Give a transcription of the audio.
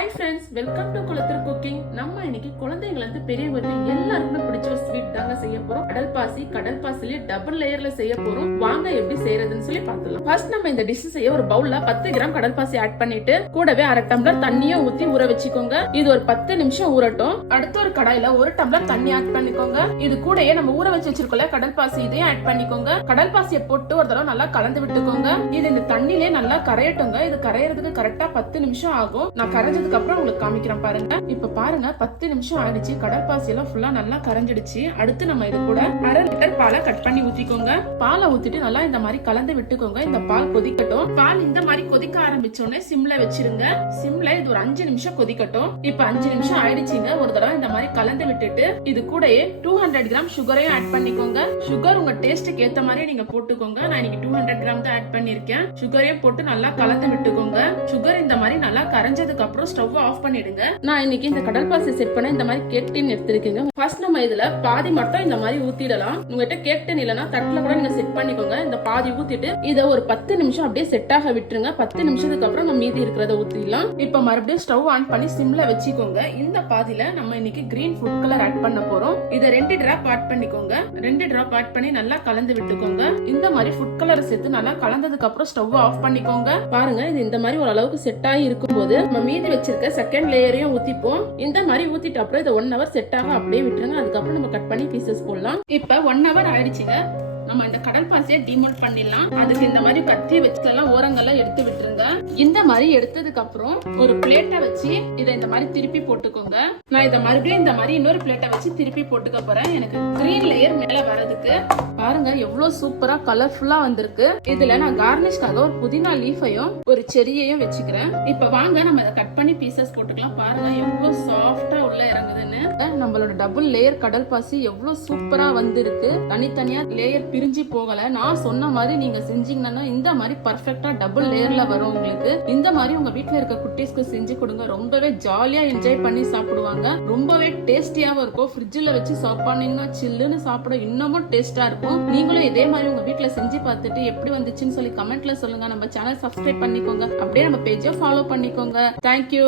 Hi friends, welcome to Kulathur cooking. நம்ம இன்னைக்கு குழந்தைங்கள இருந்து பெரியவங்களுக்கு எல்லாருக்குமே பிடிச்ச ஒரு ஸ்வீட் தாங்க செய்ய போறோம். கடல் பாசிலே டபுள் லேயர்ல செய்ய போறோம். வாங்க எப்படி செய்யறதுன்னு சொல்லி பார்க்கலாம். ஃபர்ஸ்ட் நம்ம இந்த டிஷ் செய்ய ஒரு பவுல்ல 10 கிராம் கடல் பாசி ஆட் பண்ணிட்டு கூடவே அரை டம்ளர் தண்ணியை ஊத்தி ஊற வச்சுக்கோங்க. இது ஒரு 10 நிமிஷம் ஊறட்டும். அடுத்து ஒரு கடாயில ஒரு டம்ளர் தண்ணி ஆட் பண்ணிக்கோங்க. இது கூடயே நம்ம ஊற வச்சு வச்சிருக்கோம்ல கடல் பாசி, இதையும் ஆட் பண்ணிக்கோங்க. கடல் பாசியை போட்டு ஒரு தடவை நல்லா கலந்து விட்டுக்கோங்க. இது இந்த தண்ணிலே நல்லா கரையட்டுங்க. இது கரையறதுக்கு கரெக்டா 10 நிமிஷம் ஆகும். நான் கரைஞ்சதுக்கு அப்புறம் உங்களுக்கு காமிக்கிறேன் பாருங்க. இப்ப பாருங்க 10 நிமிஷம் ஆயிடுச்சு. கடல் பாசி எல்லாம் ஃபுல்லா நல்லா கரைஞ்சிடுச்சு. அடுத்து நம்ம இது கூட அரை லிட்டர் பாலை கட் பண்ணி ஊத்திக்கோங்க. பாலை ஊத்திட்டு நல்லா இந்த மாதிரி கலந்து விட்டுக்கோங்க. இந்த பால் கொதிக்கட்டும். பால் இந்த மாதிரி கொதிக்க ஆரம்பிச்சோடனே சிம்ல வச்சிருங்க. சிம்ல இது ஒரு 5 நிமிஷம் கொதிக்கட்டும். இப்ப 5 நிமிஷம் ஆயிடுச்சுங்க. ஒரு தடவை இந்த மாதிரி கலந்து விட்டுட்டு இது கூடயே 200 கிராம் சுகரையும் ஆட் பண்ணிக்கோங்க. சுகர் உங்க டேஸ்ட்டுக்கு ஏத்த மாதிரி நீங்க போட்டுக்கோங்க. நான் இன்னைக்கு 200 கிராம் தான் ஆட் பண்ணிருக்கேன். சுகரையும் போட்டு நல்லா கலந்து விட்டுக்கோங்க. சுகர் இந்த மாதிரி நல்லா கரைஞ்சதுக்கு அப்புறம் ஸ்டவ் ஆஃப் பண்ணிடுங்க. நான் இன்னைக்கு இந்த கடல் பாசி செட் பண்ண இந்த மாதிரி கேக் டின் எடுத்துருக்கேங்க. ஃபர்ஸ்ட் நம்ம இதுல பாதி மட்டும் இந்த மாதிரி ஊத்திடலாம். உங்ககிட்ட கேக் டின் இல்லனா தட்டுல கூட நீங்க செட் பண்ணிக்கோங்க. இந்த பாதி ஊத்திட்டு இத ஒரு 10 நிமிஷம் அப்படியே செட் ஆக விட்டுருங்க. 10 நிமிஷத்துக்கு அப்புறம் நம்ம மீதி இருக்கிறத ஊத்திடலாம். இப்ப மறுபடியும் ஸ்டவ் ஆன் பண்ணி சிம்ல வச்சுக்கோங்க. இந்த பாதியில நம்ம இன்னைக்கு கிரீன் ஃபுட் கலர் ஆட் பண்ண போறோம். இத 2 டிராப் ஆட் பண்ணிக்கோங்க. 2 டிராப் ஆட் பண்ணி நல்லா கலந்து விட்டுக்கோங்க. இந்த மாதிரி ஃபுட் கலர் சேர்த்து நல்லா கலந்ததுக்கு அப்புறம் ஸ்டவ் ஆஃப் பண்ணிக்கோங்க. பாருங்க, இது இந்த மாதிரி ஒரு அளவுக்கு செட் ஆகி இருக்கும்போது நம்ம மீதி வச்சிருக்க செகண்ட் லேயரையும் ஊத்திப்போம். இந்த மாதிரி ஊத்திட்டு அப்புறம் இதை 1 ஹவர் செட் ஆக அப்படியே விட்டுருங்க. அதுக்கப்புறம் நம்ம கட் பண்ணி பீசஸ் போடலாம். இப்ப 1 ஹவர் ஆயிடுச்சுங்க. நம்ம இந்த கடல் பாசியை டிமோல்ட் பண்ணிடலாம். அதுக்கு இந்த மாதிரி கத்தி வச்சுலாம் ஓரங்கள்லாம் எடுத்து விட்டுருங்க. இந்த மாதிரி எடுத்ததுக்கு அப்புறம் ஒரு பிளேட்டை வச்சு இதை இந்த மாதிரி திருப்பி போட்டுக்கோங்க. நான் இதை மறுபடியும் இந்த மாதிரி இன்னொரு பிளேட்டை வச்சு திருப்பி போட்டுக்க போறேன். எனக்கு கிரீன் லேயர் மேல வரதுக்கு பாருங்க எவ்வளவு சூப்பரா கலர்ஃபுல்லா வந்திருக்கு. இதுல நான் கார்னிஷ்காக ஒரு புதினா லீஃபையும் ஒரு செரியையும் வச்சுக்கிறேன். இப்ப வாங்க நம்ம இதை கட் பண்ணி பீசஸ் போட்டுக்கலாம். பாருங்க எவ்வளவு சாஃப்டா உள்ள இறங்குதுன்னு. நம்மளோட டபுள் லேயர் கடல் பாசி எவ்வளவு சூப்பரா வந்திருக்கு. தனித்தனியா லேயர் பிரிஞ்சு போகல. நான் சொன்ன மாதிரி நீங்க செஞ்சீங்கன்னா இந்த மாதிரி பர்ஃபெக்ட்டா டபுள் லேயர்ல வரும் உங்களுக்கு. இந்த மாதிரி உங்க வீட்ல இருக்க குட்டீஸ்க்கு செஞ்சு கொடுங்க. ரொம்பவே ஜாலியா என்ஜாய் பண்ணி சாப்பிடுவாங்க. ரொம்பவே டேஸ்டியாவும் இருக்கும். ஃப்ரிட்ஜ்ல வச்சு சர்வ் பண்ணீங்கன்னா சில்லுன்னு சாப்பிட இன்னமும் டேஸ்டா இருக்கும். நீங்களும் இதே மாதிரி உங்க வீட்ல செஞ்சு பார்த்துட்டு எப்படி வந்துச்சுன்னு சொல்லி கமெண்ட்ல சொல்லுங்க. நம்ம சேனல் சப்ஸ்கிரைப் பண்ணிக்கோங்க. அப்படியே நம்ம பேஜை ஃபாலோ பண்ணிக்கோங்க. தேங்க்யூ.